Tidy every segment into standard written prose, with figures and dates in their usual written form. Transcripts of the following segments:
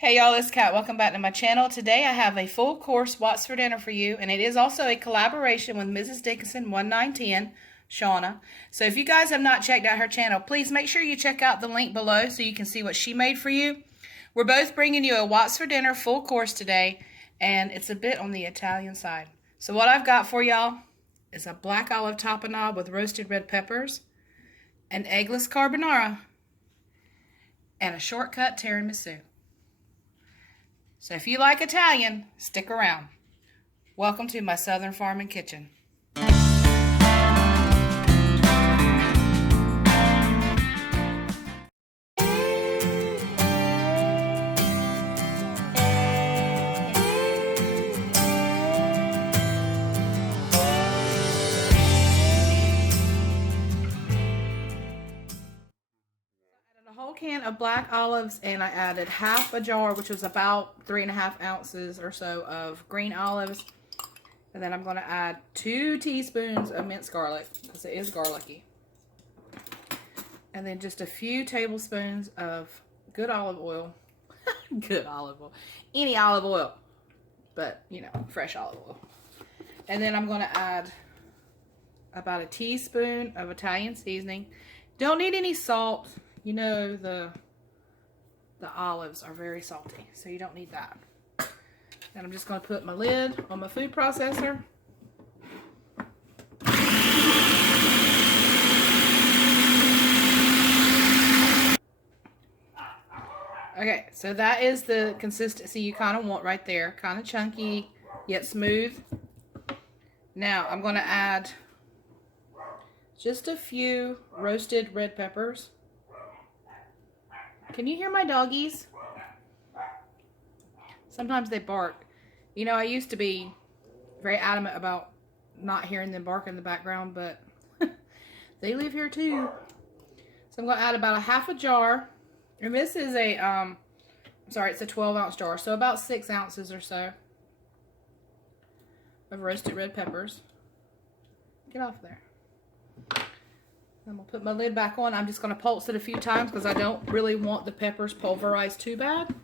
Hey y'all, it's Kat. Welcome back to my channel. Today I have a full course What's for Dinner for you, and it is also a collaboration with Mrs. Dickinson 1910, Shaunna. So if you guys have not checked out her channel, please make sure you check out the link below so you can see what she made for you. We're both bringing you a What's for Dinner full course today, and it's a bit on the Italian side. So what I've got for y'all is a black olive tapenade with roasted red peppers, an eggless carbonara, and a shortcut tiramisu. So if you like Italian, stick around. Welcome to my Southern Farming Kitchen. A whole can of black olives, and I added half a jar, which was about 3.5 ounces or so of green olives. And then I'm going to add 2 teaspoons of minced garlic, because it is garlicky. And then just a few tablespoons of good olive oil. Good olive oil. Any olive oil, but you know, fresh olive oil. And then I'm going to add about a teaspoon of Italian seasoning. Don't need any salt. You know, the olives are very salty, so you don't need that. And I'm just going to put my lid on my food processor. Okay, so that is the consistency you kind of want right there. Kind of chunky, yet smooth. Now, I'm going to add just a few roasted red peppers. Can you hear my doggies? Sometimes they bark. You know, I used to be very adamant about not hearing them bark in the background, but they live here too. So I'm going to add about a half a jar. And this is a, it's a 12-ounce jar. So about 6 ounces or so of roasted red peppers. Get off there. I'm going to put my lid back on. I'm just going to pulse it a few times because I don't really want the peppers pulverized too bad.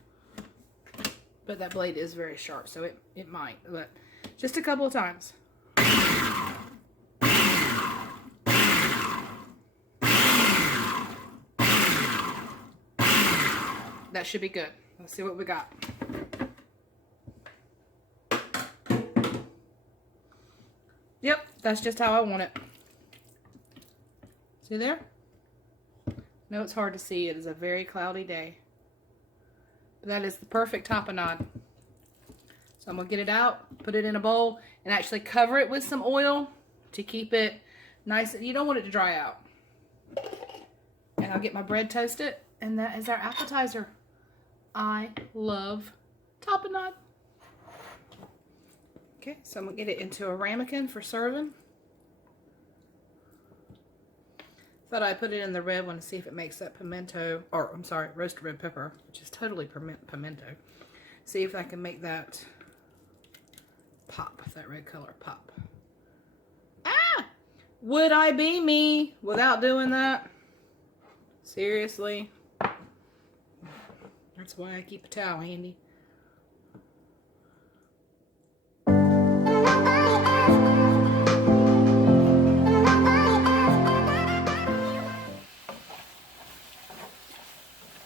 But that blade is very sharp, so it might. But just a couple of times. That should be good. Let's see what we got. Yep, that's just how I want it. See there? No, it's hard to see. It is a very cloudy day. But that is the perfect tapenade. So I'm going to get it out, put it in a bowl, and actually cover it with some oil to keep it nice. You don't want it to dry out. And I'll get my bread toasted, and that is our appetizer. I love tapenade. Okay, so I'm going to get it into a ramekin for serving. Thought I'd put it in the red one to see if it makes that pimento, or I'm sorry, roasted red pepper, which is totally pimento. See if I can make that pop, that red color pop. Ah! Would I be me without doing that? Seriously? That's why I keep a towel handy.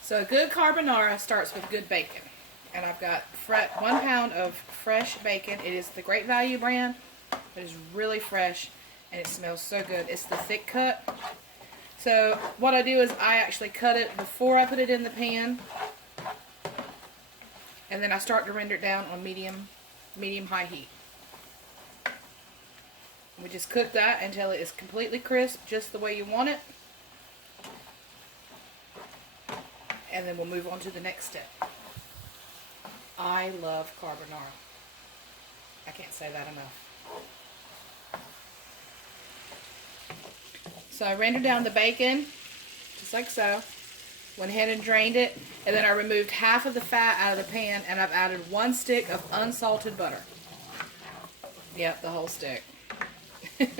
So a good carbonara starts with good bacon. And I've got 1 pound of fresh bacon. It is the Great Value brand. It is really fresh and it smells so good. It's the thick cut. So what I do is I actually cut it before I put it in the pan. And then I start to render it down on medium-high heat. We just cook that until it is completely crisp, just the way you want it. And then we'll move on to the next step. I love carbonara. I can't say that enough. So I rendered down the bacon, just like so. Went ahead and drained it. And then I removed half of the fat out of the pan, and I've added 1 stick of unsalted butter. Yep, the whole stick. But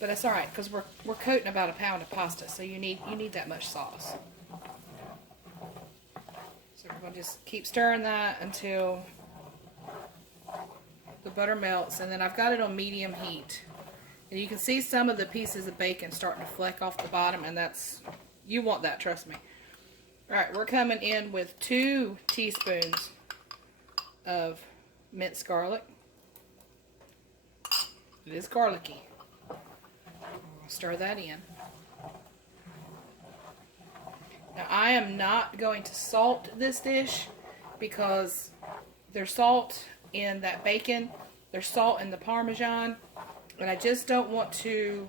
that's alright, because we're coating about 1 pound of pasta, so you need that much sauce. So So we're going to just keep stirring that until the butter melts. And then I've got it on medium heat. And you can see some of the pieces of bacon starting to fleck off the bottom, and that's, you want that, trust me. Alright, we're coming in with 2 teaspoons of minced garlic. It is garlicky. We'll stir that in. Now I am not going to salt this dish because there's salt in that bacon, there's salt in the Parmesan, and I just don't want to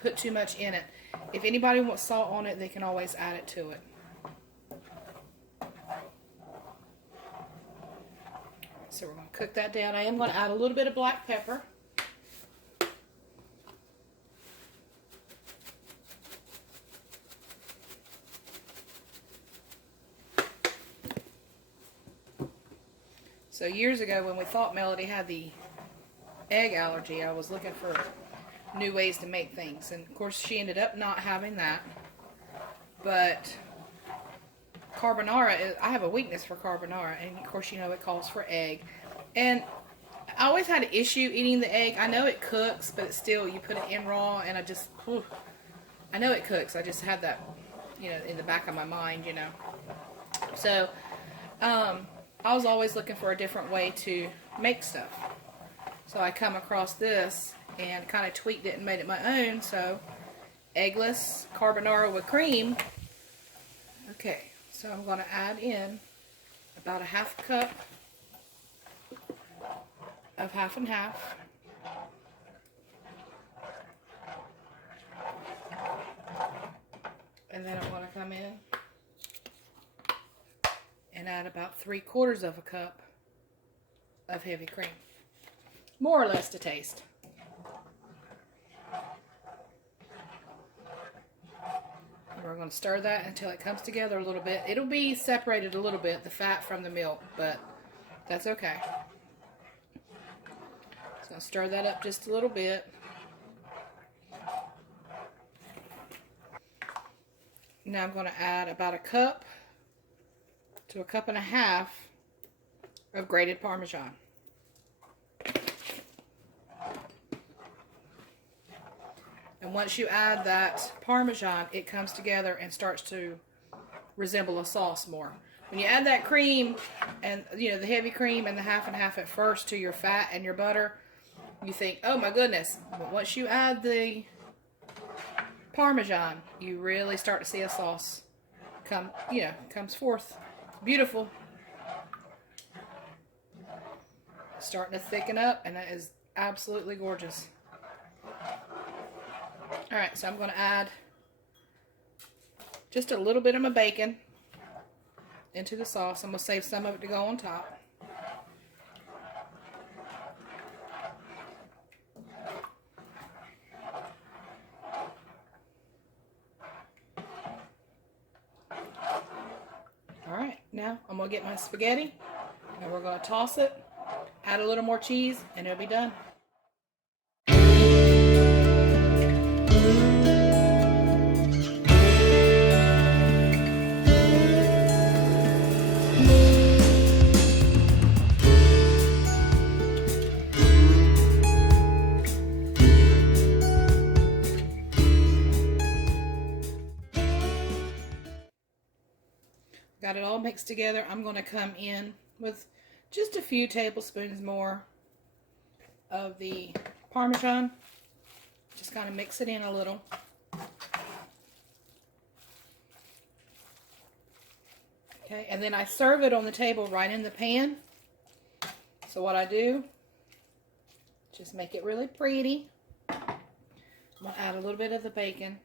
put too much in it. If anybody wants salt on it, they can always add it to it. So we're going to cook that down. I am going to add a little bit of black pepper. So years ago when we thought Melody had the egg allergy, I was looking for new ways to make things. And of course she ended up not having that. But carbonara, I have a weakness for carbonara. And of course, you know, it calls for egg. And I always had an issue eating the egg. I know it cooks, but still, you put it in raw, and I just, whew, I know it cooks. I just had that, you know, in the back of my mind, you know. So, I was always looking for a different way to make stuff. So I come across this and kind of tweaked it and made it my own. So, eggless carbonara with cream. Okay, so I'm going to add in about a half cup of half and half. And then I'm going to come in and add about 3/4 of a cup of heavy cream. More or less to taste. And we're going to stir that until it comes together a little bit. It'll be separated a little bit, the fat from the milk, but that's okay. So I'll stir that up just a little bit. Now I'm going to add about a cup to a cup and a half of grated Parmesan. And once you add that Parmesan, it comes together and starts to resemble a sauce more. When you add that cream, and you know, the heavy cream and the half and half at first to your fat and your butter, you think, oh my goodness. But once you add the Parmesan, you really start to see a sauce come, you know, comes forth. Beautiful. Starting to thicken up, and that is absolutely gorgeous. Alright, so I'm going to add just a little bit of my bacon into the sauce. I'm going to save some of it to go on top. Alright, now I'm going to get my spaghetti, and we're going to toss it, add a little more cheese, and it'll be done. Got it all mixed together. I'm going to come in with just a few tablespoons more of the Parmesan. Just kind of mix it in a little. Okay, and then I serve it on the table right in the pan. So what I do, just make it really pretty. I'm going to add a little bit of the bacon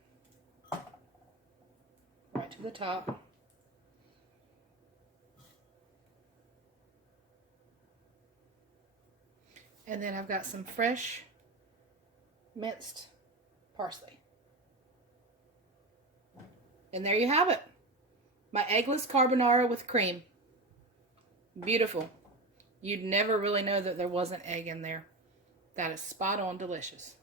right to the top. And then I've got some fresh minced parsley. And there you have it. My eggless carbonara with cream. Beautiful. You'd never really know that there wasn't egg in there. That is spot on delicious.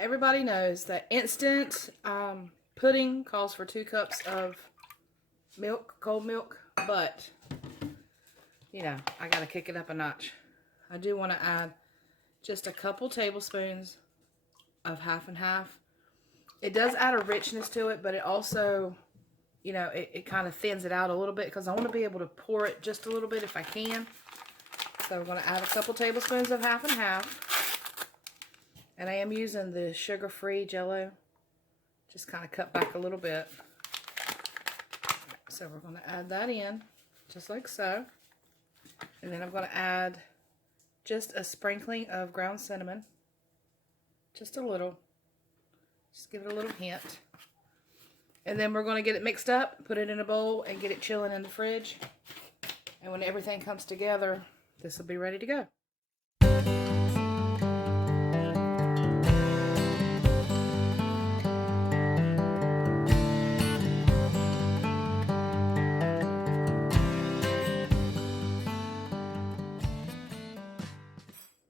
everybody knows that instant pudding calls for 2 cups of milk, cold milk, but, you know, I gotta kick it up a notch. I do want to add just a couple tablespoons of half and half. It does add a richness to it, but it also, you know, it kind of thins it out a little bit because I want to be able to pour it just a little bit if I can. So I'm going to add a couple tablespoons of half and half. And I am using the sugar-free Jell-O. Just kind of cut back a little bit. So we're going to add that in, just like so. And then I'm going to add just a sprinkling of ground cinnamon. Just a little. Just give it a little hint. And then we're going to get it mixed up, put it in a bowl, and get it chilling in the fridge. And when everything comes together, this will be ready to go.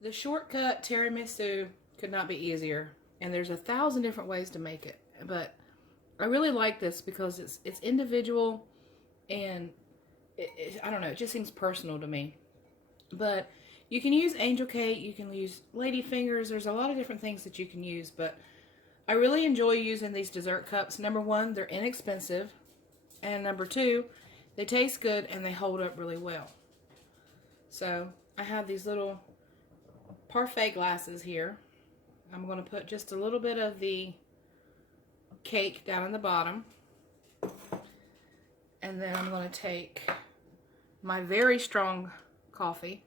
The shortcut tiramisu could not be easier, and there's 1,000 different ways to make it, but I really like this because it's individual, and I don't know, it just seems personal to me. But you can use angel cake, you can use lady fingers, there's a lot of different things that you can use, but I really enjoy using these dessert cups. Number one, they're inexpensive, and number two, they taste good and they hold up really well. So I have these little parfait glasses here. I'm going to put just a little bit of the cake down in the bottom, and then I'm going to take my very strong coffee,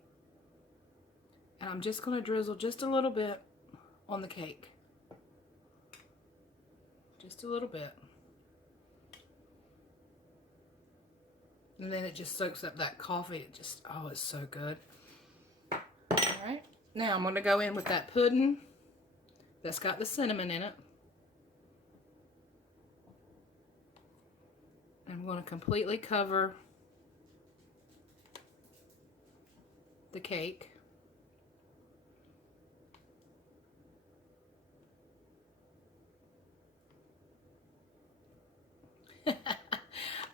and I'm just going to drizzle just a little bit on the cake. Just a little bit. And then it just soaks up that coffee. It just, oh, it's so good. Alright, now I'm going to go in with that pudding that's got the cinnamon in it. I'm going to completely cover the cake.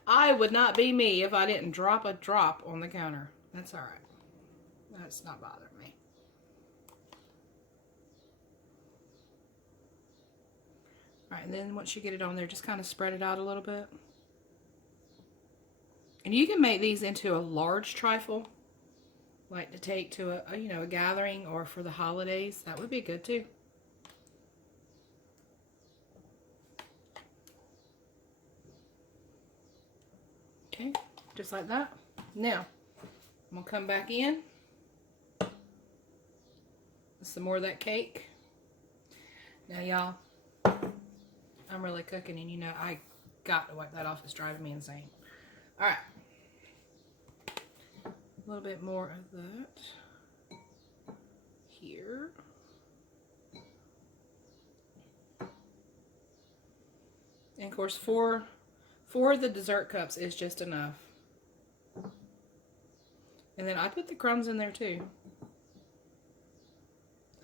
I would not be me if I didn't drop a drop on the counter. That's alright. That's not bothering me. Alright, and then once you get it on there, just kind of spread it out a little bit. And you can make these into a large trifle, like to take to a you know, a gathering or for the holidays. That would be good too. Okay, just like that. Now, I'm going to come back in with some more of that cake. Now, y'all, I'm really cooking, and you know, I got to wipe that off. It's driving me insane. Alright. A little bit more of that here. And of course, four of the dessert cups is just enough. And then I put the crumbs in there too.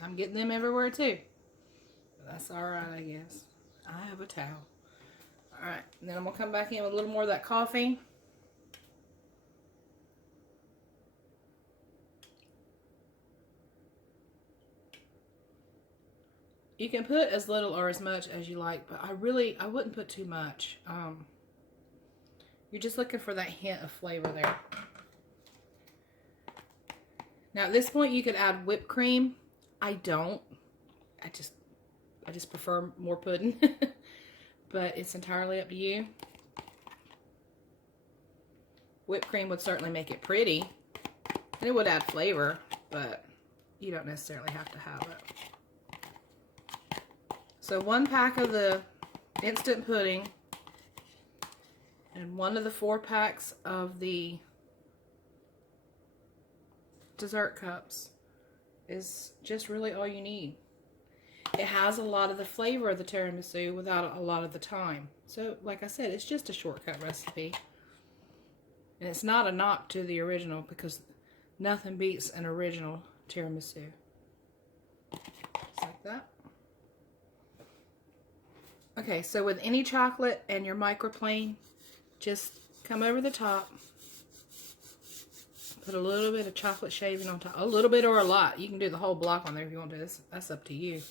I'm getting them everywhere too. But that's alright, I guess. I have a towel. Alright, and then I'm going to come back in with a little more of that coffee. You can put as little or as much as you like, but I wouldn't put too much. You're just looking for that hint of flavor there. Now at this point you could add whipped cream. I don't. I just prefer more pudding. But it's entirely up to you. Whipped cream would certainly make it pretty. And it would add flavor, but you don't necessarily have to have it. So 1 pack of the instant pudding and 1 of the 4 packs of the dessert cups is just really all you need. It has a lot of the flavor of the tiramisu without a lot of the time. So, like I said, it's just a shortcut recipe. And it's not a knock to the original because nothing beats an original tiramisu. Just like that. Okay, so with any chocolate and your microplane, just come over the top. Put a little bit of chocolate shaving on top. A little bit or a lot. You can do the whole block on there if you want to. That's up to you.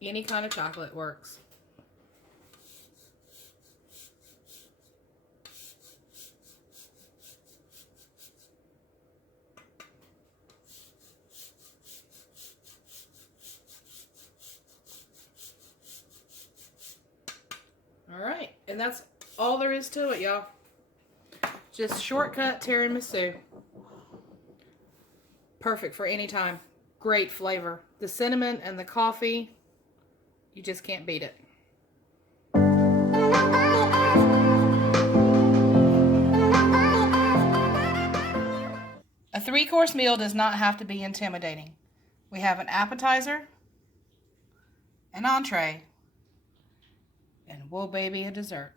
Any kind of chocolate works. Alright, and that's all there is to it, y'all. Just shortcut tiramisu. Perfect for any time. Great flavor. The cinnamon and the coffee, you just can't beat it. A 3-course meal does not have to be intimidating. We have an appetizer, an entree, and whoa baby, a dessert.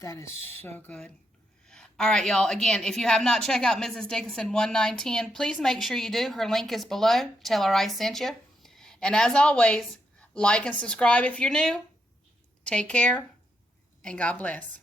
That is so good. All right, y'all. Again, if you have not checked out Mrs. Dickinson 1910, please make sure you do. Her link is below. Tell her I sent you. And as always, like and subscribe if you're new. Take care, and God bless.